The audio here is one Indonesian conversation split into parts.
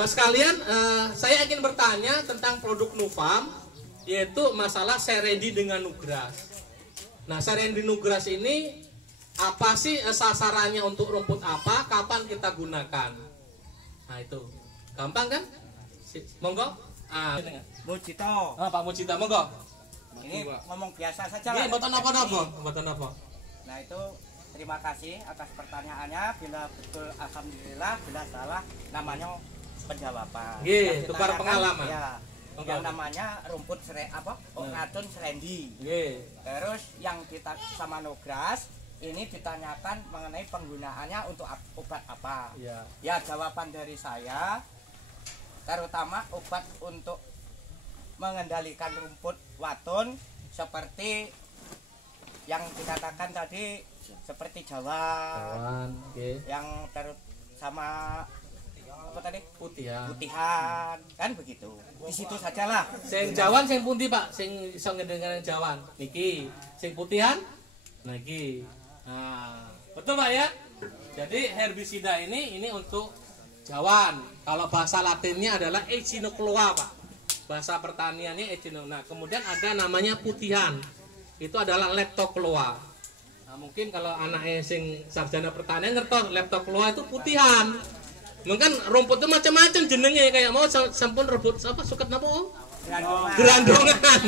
Bapak sekalian, saya ingin bertanya tentang produk Nufarm, yaitu masalah Serendi dengan Nugras. Nah, Serendi Nugras ini apa sih sasarannya, untuk rumput apa, kapan kita gunakan? Nah itu gampang kan? Monggo. Mujito. Pak Mujito, monggo. Ini ngomong biasa saja Ini lah. mboten apa-apa, mboten apa. Nah itu terima kasih atas pertanyaannya. Bila betul alhamdulillah, bila salah namanya penjawaban. Nggih, tukar pengalaman. Ya, yang namanya rumput racun serendi. Nggih. Terus yang kita sama Nugras ini ditanyakan mengenai penggunaannya untuk obat apa. Ya. Ya, jawaban dari saya terutama obat untuk mengendalikan rumput watun seperti yang dikatakan tadi, seperti jawan, okay. Yang sama apa tadi? Putihan, kan begitu. Di situ sajalah. Sing jawan, sing pundi Pak? Sing iso ngedengaran jawan. Niki, sing putihan. Niki. Nah, betul Pak ya? Jadi herbisida ini untuk jawan. Kalau bahasa Latinnya adalah Echinocloa Pak. Bahasa pertaniannya Echinocloa. Nah, kemudian ada namanya putihan. Itu adalah Leptocloa. Nah, mungkin kalau anaknya sing sarjana pertanian ngertos Leptocloa itu putihan. Mungkin rumput itu macam-macam jenenge, kayak mau sampun rebut apa suket napa? Gerandongan.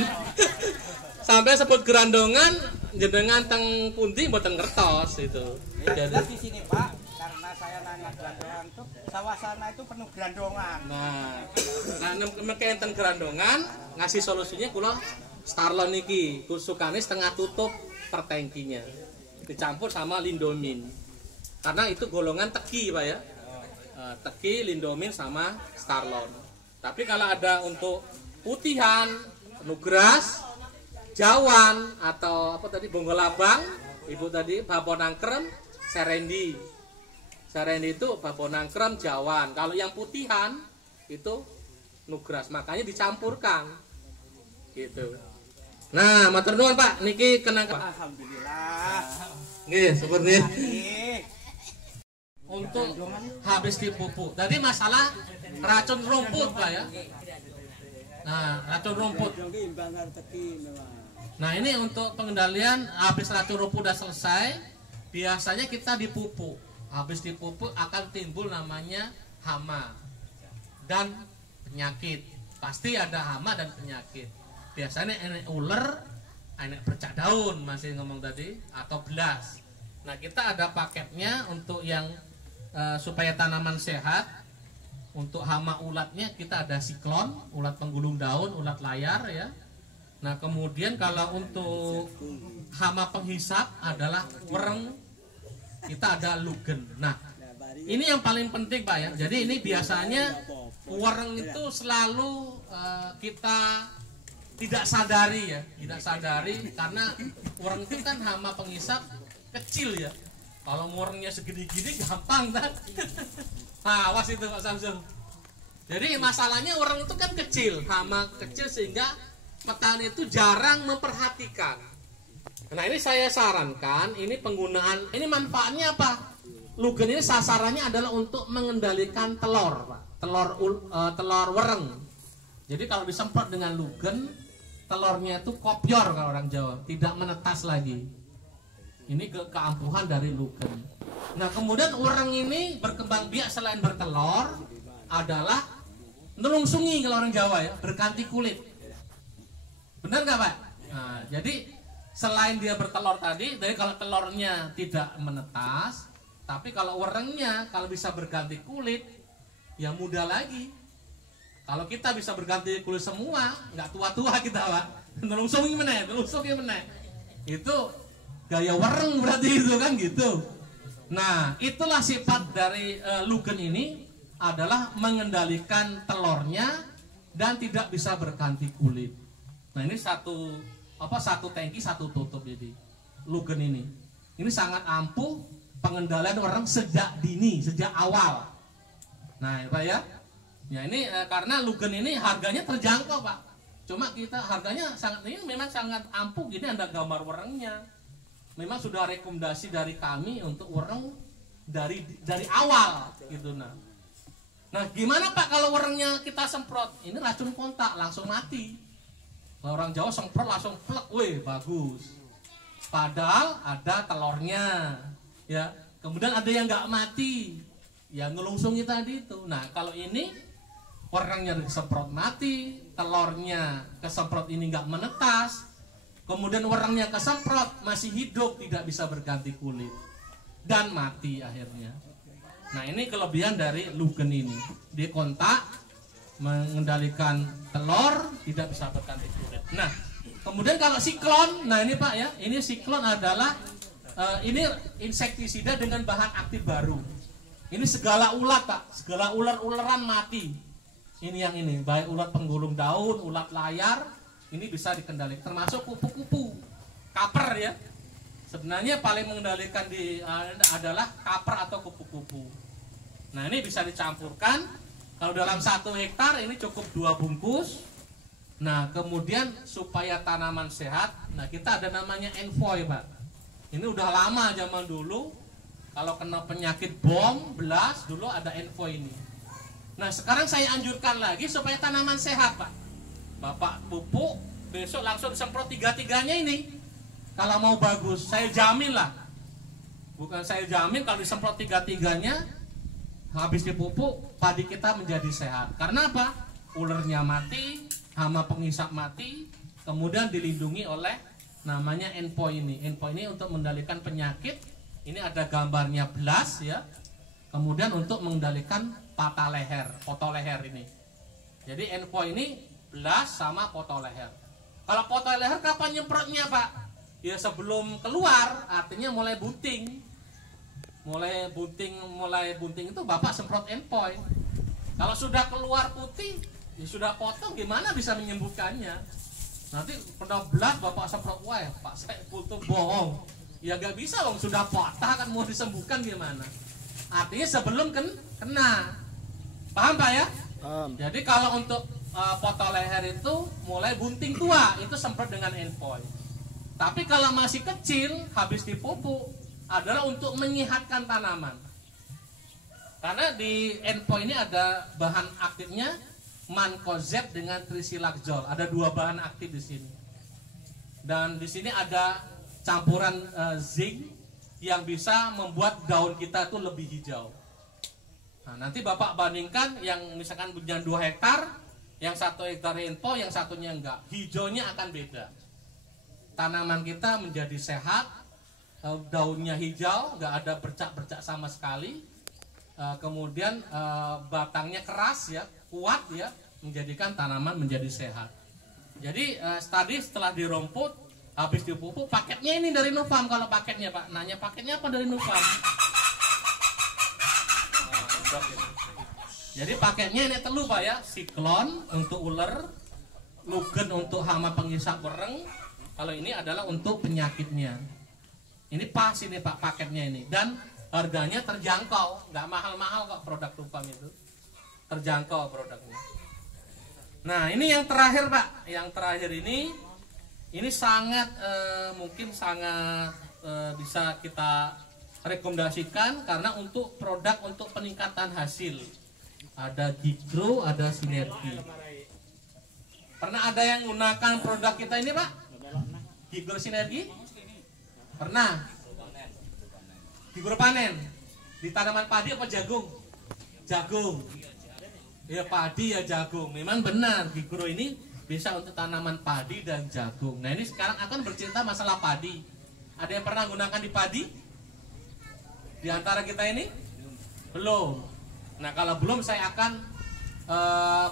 Sampai sebut gerandongan jenengan teng pundi mboten ngertos itu. Jadi di sini Pak, karena saya nanya gerandongan itu sawasana itu penuh gerandongan. Nah enten gerandongan ngasih solusinya kula Starlon niki kusukane setengah tutup per tangkinya. Dicampur sama Lindomin. Karena itu golongan teki Pak ya. Teki, Lindomin sama Starlon. Tapi kalau ada untuk putihan, Nugras, jawan atau apa tadi bonggolabang, ibu tadi babonangkrem, serendi. Serendi itu babonangkrem, jawan. Kalau yang putihan itu Nugras, makanya dicampurkan. Gitu. Nah, matur nuwun Pak, niki kenang Alhamdulillah. Nggih, seperti untuk habis dipupuk. Tadi masalah racun rumput Pak ya. Nah, racun rumput. Nah, ini untuk pengendalian habis racun rumput sudah selesai, biasanya kita dipupuk. Habis dipupuk akan timbul namanya hama dan penyakit. Pasti ada hama dan penyakit. Biasanya enek ular, enek bercak daun, masih ngomong tadi, atau belas. Nah, kita ada paketnya untuk yang supaya tanaman sehat. Untuk hama ulatnya kita ada siklon, ulat penggulung daun, ulat layar ya. Nah kemudian kalau untuk hama penghisap adalah wereng, kita ada lugen. Nah ini yang paling penting Pak ya. Jadi ini biasanya wereng itu selalu kita tidak sadari ya, tidak sadari karena wereng itu kan hama penghisap kecil ya. Kalau werengnya segini-gini gampang kan. Nah, awas itu Pak Samsul. Jadi masalahnya wereng itu kan kecil, hama kecil sehingga petani itu jarang memperhatikan. Nah ini saya sarankan, ini penggunaan, ini manfaatnya apa? Lugen ini sasarannya adalah untuk mengendalikan telur, Pak. Telur wereng. Jadi kalau disemprot dengan lugen, telurnya itu kopyor kalau orang Jawa, tidak menetas lagi. Ini keampuhan dari lugen. Nah kemudian wereng ini berkembang biak selain bertelur adalah nelungsungi kalau orang Jawa ya, berganti kulit. Benar nggak Pak? Nah, jadi selain dia bertelur tadi, jadi kalau telurnya tidak menetas, tapi kalau werengnya kalau bisa berganti kulit, ya muda lagi. Kalau kita bisa berganti kulit semua, nggak tua-tua kita Pak. Nelungsungi meneh, nelungsungi meneh. Itu gaya wereng berarti itu kan gitu. Nah, itulah sifat dari lugen ini adalah mengendalikan telurnya dan tidak bisa berganti kulit. Nah, ini satu tangki satu tutup jadi lugen ini. Ini sangat ampuh pengendalian wereng sejak dini, sejak awal. Nah, Pak ya. Ya ini karena lugen ini harganya terjangkau, Pak. Cuma kita harganya ini memang sangat ampuh. Gini ada gambar werengnya. Memang sudah rekomendasi dari kami untuk wereng dari awal gitu nah. Nah, gimana Pak kalau werengnya kita semprot? Ini racun kontak, langsung mati. Kalau orang Jawa semprot langsung plek, weh bagus. Padahal ada telurnya, ya. Kemudian ada yang nggak mati, yang ngelungsungi tadi itu. Nah, kalau ini werengnya disemprot mati, telurnya kesemprot ini nggak menetas, kemudian werengnya kesemprot masih hidup, tidak bisa berganti kulit dan mati akhirnya. Nah, ini kelebihan dari Lugen ini. Dia kontak, mengendalikan telur, tidak bisa berganti kulit. Nah, kemudian kalau siklon, nah ini Pak ya, ini siklon adalah ini insektisida dengan bahan aktif baru. Ini segala ulat Pak, segala ular-ularan mati. Ini yang ini, baik ulat penggulung daun, ulat layar, ini bisa dikendalikan. Termasuk kupu-kupu, kaper ya. Sebenarnya paling mengendalikan adalah kaper atau kupu-kupu. Nah, ini bisa dicampurkan. Kalau dalam 1 hektar ini cukup 2 bungkus. Nah, kemudian supaya tanaman sehat, nah kita ada namanya envoy Pak. Ini udah lama zaman dulu. Kalau kena penyakit bom, belas, dulu ada envoy ini. Nah, sekarang saya anjurkan lagi supaya tanaman sehat Pak. Bapak pupuk, besok langsung disemprot 3-3-nya ini. Kalau mau bagus, saya jamin lah. Bukan saya jamin, kalau disemprot 3-3-nya, habis dipupuk, padi kita menjadi sehat. Karena apa? Ulernya mati, hama pengisap mati, kemudian dilindungi oleh namanya envoy ini. Envoy ini untuk mengendalikan penyakit. Ini ada gambarnya belas ya. Kemudian untuk mengendalikan patah leher, potong leher ini. Jadi envoy ini belas sama potong leher. Kalau potong leher kapan nyemprotnya Pak? Ya sebelum keluar, artinya mulai bunting. Mulai bunting itu Bapak semprot envoy. Kalau sudah keluar putih, ya sudah potong, gimana bisa menyembuhkannya? Nanti pernah belas Bapak semprot, wah Pak saya butuh bohong. Ya gak bisa dong, sudah patah kan mau disembuhkan gimana? Artinya sebelum kena. Paham Pak ya? Jadi kalau untuk potong leher itu mulai bunting tua, itu semprot dengan envoy. Tapi kalau masih kecil, habis dipupuk, adalah untuk menyehatkan tanaman. Karena di envoy ini ada bahan aktifnya mancozeb dengan trisilaxol. Ada 2 bahan aktif di sini. Dan di sini ada campuran zinc yang bisa membuat daun kita itu lebih hijau. Nah, nanti Bapak bandingkan yang misalkan punya 2 hektar, yang 1 hektar envoy, yang satunya enggak. Hijaunya akan beda. Tanaman kita menjadi sehat, daunnya hijau, nggak ada bercak-bercak sama sekali. Kemudian batangnya keras ya, kuat ya, menjadikan tanaman menjadi sehat. Jadi tadi setelah dirumput, habis dipupuk, paketnya ini dari Nufarm. Kalau paketnya Pak, nanya paketnya apa dari Nufarm? Jadi paketnya ini telu Pak ya, siklon untuk ular, Lugen untuk hama pengisap wereng. Kalau ini adalah untuk penyakitnya. Ini pas ini Pak paketnya ini, dan harganya terjangkau, nggak mahal-mahal kok produk Nufarm itu, terjangkau produknya. Nah ini yang terakhir Pak, yang terakhir ini sangat mungkin sangat bisa kita rekomendasikan karena untuk produk untuk peningkatan hasil. Ada Gigro, ada Sinergi. Pernah ada yang menggunakan produk kita ini Pak? Gigro Sinergi? Pernah? Gigro panen di tanaman padi apa jagung? Jagung. Ya padi ya jagung. Memang benar Gigro ini bisa untuk tanaman padi dan jagung. Nah ini sekarang akan bercerita masalah padi. Ada yang pernah gunakan di padi? Di antara kita ini? Belum. Nah kalau belum saya akan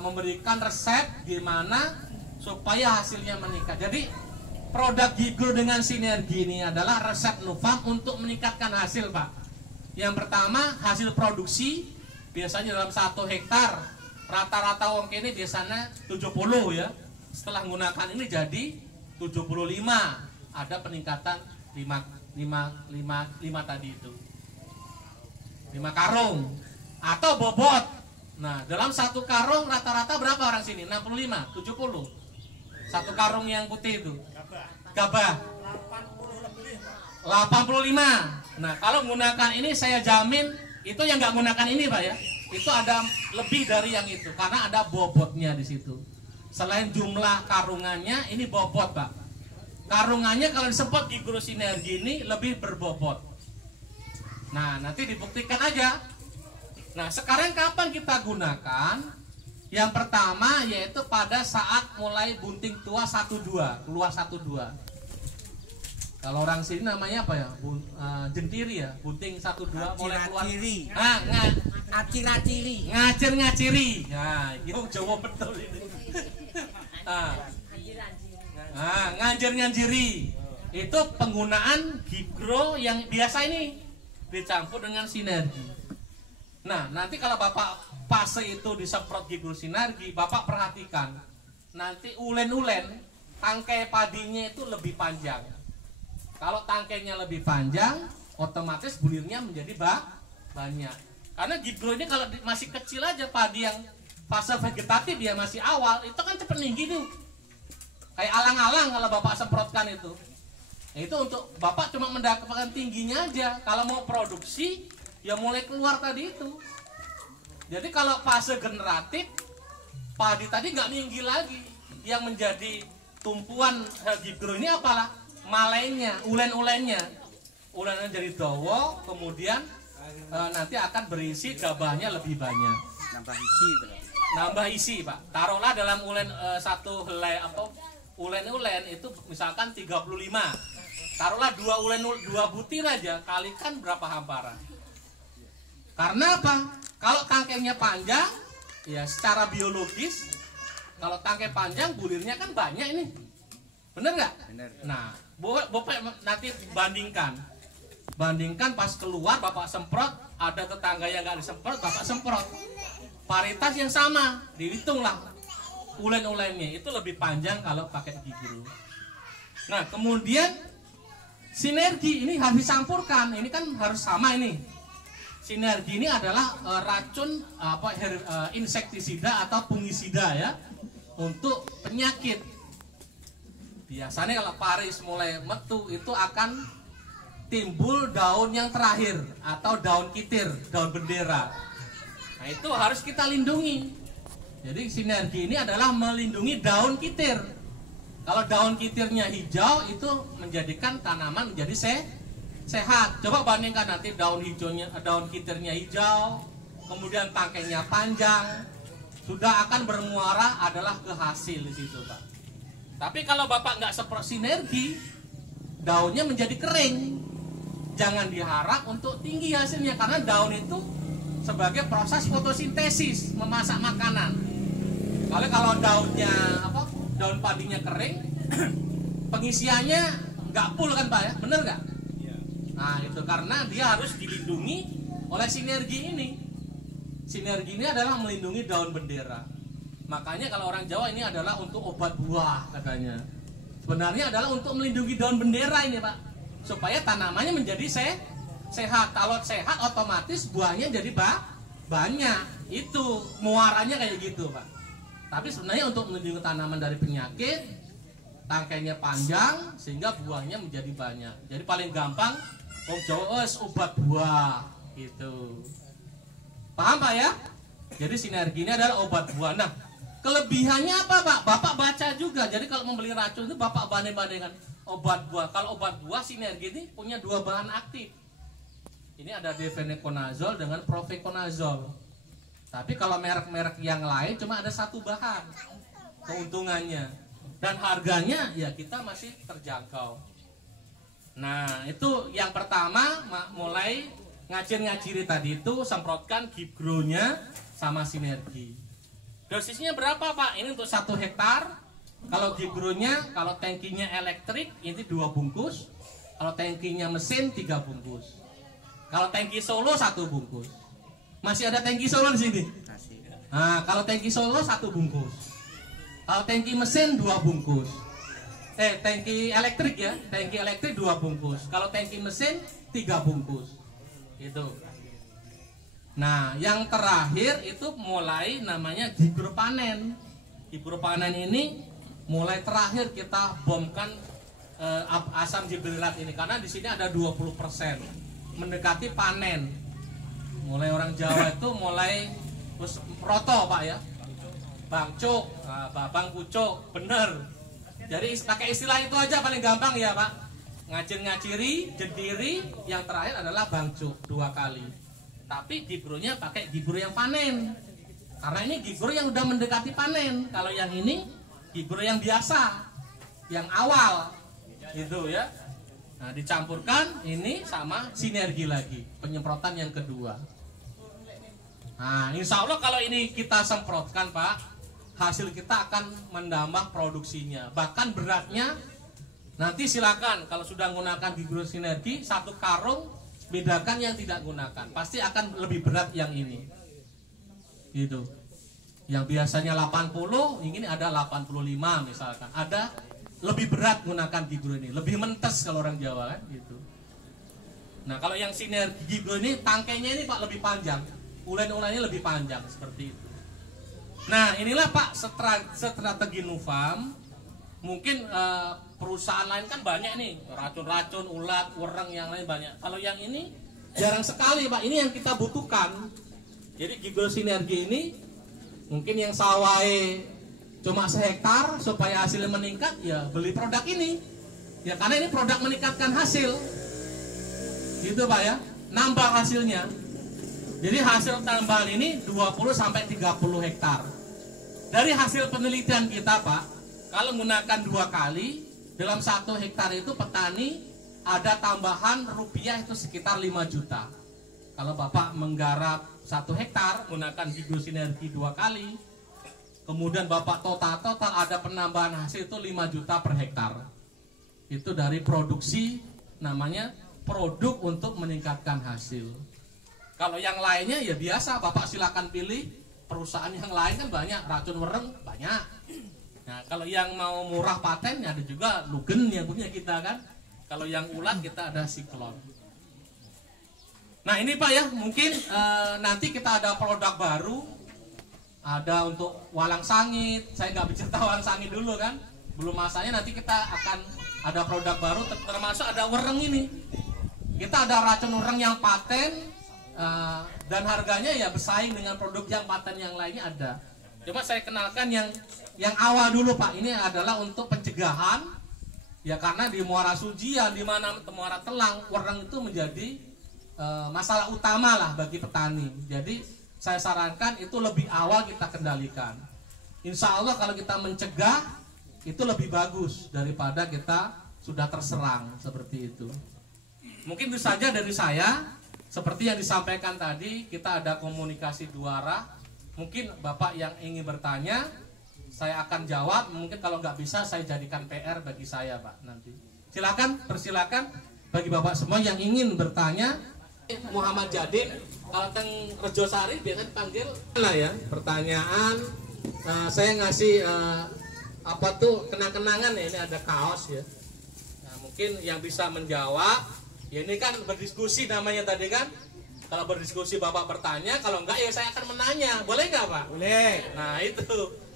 memberikan resep gimana supaya hasilnya meningkat. Jadi produk Gigro dengan Sinergi ini adalah resep Nufarm untuk meningkatkan hasil Pak. Yang pertama hasil produksi, biasanya dalam 1 hektar rata-rata wong ini biasanya 70 ya. Setelah menggunakan ini jadi 75, ada peningkatan 5 tadi itu, 5 karung atau bobot. Nah dalam 1 karung rata-rata berapa orang sini? 65, 70. 1 karung yang putih itu gabah 85. Nah kalau menggunakan ini saya jamin itu yang nggak menggunakan ini Pak ya, itu ada lebih dari yang itu karena ada bobotnya di situ. Selain jumlah karungannya, ini bobot, Pak. Karungannya kalau disemprot gigrosinergi ini lebih berbobot. Nah, nanti dibuktikan aja. Nah, sekarang kapan kita gunakan? Yang pertama yaitu pada saat mulai bunting tua 1-2, keluar 1-2. Kalau orang sini namanya apa ya? Jentiri ya, bunting 1-2 mulai keluar. Acir-aciri. Ngacir-ngaciri. Nah, itu Jawa betul ini. Ngajir-ngajiri. Itu penggunaan gigro yang biasa ini dicampur dengan sinergi. Nah, nanti kalau Bapak fase itu disemprot gigrosinergi, Bapak perhatikan. Nanti ulen-ulen tangkai padinya itu lebih panjang. Kalau tangkainya lebih panjang, otomatis bulirnya menjadi banyak. Karena gigro ini kalau masih kecil aja, padi yang fase vegetatif dia masih awal, itu kan cepet tinggi tuh. Kayak alang-alang kalau Bapak semprotkan itu. Nah, itu untuk Bapak cuma mendapatkan tingginya aja. Kalau mau produksi, ya mulai keluar tadi itu. Jadi kalau fase generatif, padi tadi nggak tinggi lagi. Yang menjadi tumpuan gigro ini apalah? Malainya, ulen-ulennya. Ulennya jadi dowo, kemudian nanti akan berisi gabahnya lebih banyak. Nambah isi, Pak. Taruhlah dalam ulen satu helai atau ulen-ulen itu misalkan 35. Taruhlah 2 butir aja, kalikan berapa hamparan. Karena apa? Kalau tangkainya panjang, ya secara biologis, kalau tangkai panjang bulirnya kan banyak ini. Bener nggak? Bener. Nah, Bapak nanti bandingkan pas keluar Bapak semprot, ada tetangga yang nggak disemprot, Bapak semprot. Paritas yang sama, dihitunglah ulen-ulennya itu lebih panjang kalau pakai gigro. Nah, kemudian sinergi ini harus dicampurkan. Ini kan harus sama ini. Sinergi ini adalah racun insektisida atau fungisida ya untuk penyakit. Biasanya kalau paris mulai metu itu akan timbul daun yang terakhir atau daun kitir, daun bendera. Nah, itu harus kita lindungi. Jadi sinergi ini adalah melindungi daun kitir. Kalau daun kitirnya hijau itu menjadikan tanaman menjadi sehat. Coba bandingkan nanti daun kitirnya hijau, kemudian tangkainya panjang, sudah akan bermuara adalah ke hasil di situ, Pak. Tapi kalau Bapak nggak semprot sinergi, daunnya menjadi kering. Jangan diharap untuk tinggi hasilnya karena daun itu sebagai proses fotosintesis memasak makanan. Kalau daun padinya kering, pengisiannya nggak full kan, Pak ya, bener nggak? Nah, itu karena dia harus dilindungi oleh sinergi ini. Sinergi ini adalah melindungi daun bendera. Makanya kalau orang Jawa ini adalah untuk obat buah katanya. Sebenarnya adalah untuk melindungi daun bendera ini, Pak. Supaya tanamannya menjadi sehat. Kalau sehat otomatis buahnya jadi banyak. Itu muaranya kayak gitu, Pak. Tapi sebenarnya untuk melindungi tanaman dari penyakit, tangkainya panjang sehingga buahnya menjadi banyak. Jadi paling gampang Jawa obat buah gitu. Paham, Pak ya? Jadi sinergi ini adalah obat buah. Nah, kelebihannya apa, Pak? Bapak baca juga. Jadi kalau membeli racun itu Bapak banding-bandingkan obat buah. Kalau obat buah sinergi ini punya 2 bahan aktif. Ini ada difenoconazole dengan profeconazole. Tapi kalau merek-merek yang lain cuma ada 1 bahan keuntungannya. Dan harganya ya kita masih terjangkau. Nah, itu yang pertama mulai ngacir-ngaciri tadi itu semprotkan gigronya sama sinergi. Dosisnya berapa, Pak? Ini untuk 1 hektar. Kalau gigronya, kalau tangkinya elektrik ini 2 bungkus. Kalau tangkinya mesin 3 bungkus. Kalau tangki Solo 1 bungkus. Masih ada tangki Solo di sini. Nah, kalau tangki Solo 1 bungkus. Kalau tangki mesin 2 bungkus. Tangki elektrik ya, tangki elektrik 2 bungkus. Kalau tangki mesin 3 bungkus. Itu. Nah, yang terakhir itu mulai namanya hidropanen. Hidropanen ini mulai terakhir kita bomkan asam gibberellat ini karena di sini ada 20%. Mendekati panen. Mulai orang Jawa itu mulai roto Pak ya, bangcuk, bang pucuk, bener. Jadi pakai istilah itu aja paling gampang ya Pak. Ngacir-ngaciri, jendiri, yang terakhir adalah bangcuk 2 kali. Tapi gibronya pakai gibro yang panen. Karena ini gibro yang udah mendekati panen. Kalau yang ini gibro yang biasa, yang awal, gitu ya. Nah, dicampurkan ini sama sinergi lagi, penyemprotan yang kedua. Nah, insya Allah kalau ini kita semprotkan Pak, hasil kita akan menambah produksinya. Bahkan beratnya nanti silakan kalau sudah menggunakan gibro sinergi 1 karung, bedakan yang tidak gunakan. Pasti akan lebih berat yang ini. Gitu. Yang biasanya 80, ini ada 85 misalkan. Ada lebih berat gunakan gibro ini, lebih mentes kalau orang Jawa kan gitu. Nah, kalau yang sinergi gibro ini tangkainya ini Pak lebih panjang. Ulen-ulennya lebih panjang seperti itu. Nah, inilah Pak strategi Nufarm. Mungkin perusahaan lain kan banyak nih, racun-racun, ulat, wereng yang lain banyak. Kalau yang ini jarang sekali Pak, ini yang kita butuhkan. Jadi gibro sinergi ini mungkin yang sawai cuma 1 hektar supaya hasilnya meningkat, ya beli produk ini. Ya karena ini produk meningkatkan hasil. Gitu Pak ya, nambah hasilnya. Jadi hasil tambahan ini 20 sampai 30 hektar. Dari hasil penelitian kita Pak, kalau menggunakan 2 kali, dalam 1 hektar itu petani ada tambahan rupiah itu sekitar 5 juta. Kalau Bapak menggarap 1 hektar menggunakan gibro sinergi 2 kali, kemudian Bapak total ada penambahan hasil itu 5 juta per hektar. Itu dari produksi, namanya produk untuk meningkatkan hasil. Kalau yang lainnya ya biasa, Bapak silakan pilih perusahaan yang lain kan banyak, racun wereng banyak. Nah, kalau yang mau murah paten ada juga Lugen yang punya kita kan. Kalau yang ulat kita ada Siklon. Nah, ini Pak ya, mungkin nanti kita ada produk baru. Ada untuk walang sangit. Saya nggak bercerita walang sangit dulu kan. Belum masanya, nanti kita akan ada produk baru termasuk ada wereng ini. Kita ada racun wereng yang paten. Dan harganya ya bersaing dengan produk yang paten yang lainnya ada. Cuma saya kenalkan yang awal dulu Pak. Ini adalah untuk pencegahan. Ya karena di Muara Sujian, di mana Muara Telang, wereng itu menjadi masalah utama lah bagi petani. Jadi saya sarankan itu lebih awal kita kendalikan. Insya Allah kalau kita mencegah itu lebih bagus daripada kita sudah terserang seperti itu. Mungkin itu saja dari saya. Seperti yang disampaikan tadi, kita ada komunikasi 2 arah. Mungkin Bapak yang ingin bertanya, saya akan jawab. Mungkin kalau nggak bisa, saya jadikan PR bagi saya Pak nanti. Silakan, persilakan bagi Bapak semua yang ingin bertanya. Muhammad Jadin, kalau teng Rejosari biasanya dipanggil lah ya. Pertanyaan, saya ngasih apa tuh kenang-kenangan ya, ini ada kaos ya. Nah, mungkin yang bisa menjawab. Ya ini kan berdiskusi namanya tadi kan. Kalau berdiskusi Bapak bertanya, kalau enggak ya saya akan menanya. Boleh nggak Pak? Boleh. Nah itu,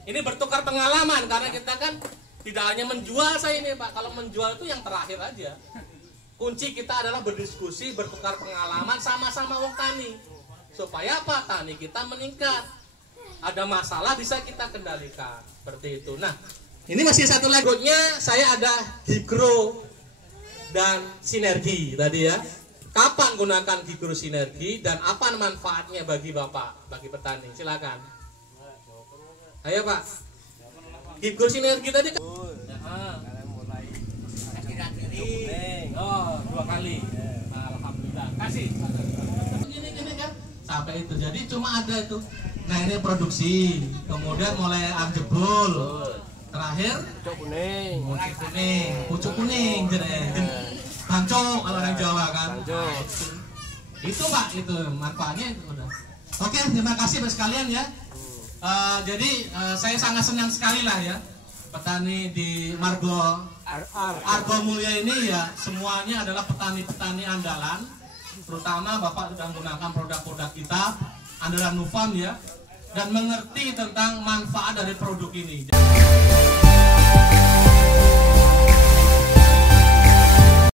ini bertukar pengalaman karena kita kan tidak hanya menjual saya ini Pak. Kalau menjual itu yang terakhir aja. Kunci kita adalah berdiskusi, bertukar pengalaman sama-sama wong tani. Supaya apa? Tani kita meningkat. Ada masalah bisa kita kendalikan. Seperti itu. Nah, ini masih satu lagi. Berikutnya saya ada gibro dan sinergi tadi ya. Kapan gunakan gibro sinergi dan apa manfaatnya bagi Bapak, bagi petani? Silakan. Ayo Pak. Gibro sinergi tadi kan? Oh, 2 kali. Alhamdulillah. Kasih. Gini kan? Sampai itu. Jadi cuma ada itu. Nah, ini produksi. Kemudian mulai jebol. Terakhir pucuk kuning bangcok kalau orang Jawa kan. Itu Pak, itu manfaatnya itu udah. Oke, terima kasih Bapak sekalian ya. Jadi saya sangat senang sekali lah ya, petani di Argo Mulya ini ya semuanya adalah petani-petani andalan. Terutama Bapak sudah menggunakan produk-produk kita andalan Nufarm ya, dan mengerti tentang manfaat dari produk ini.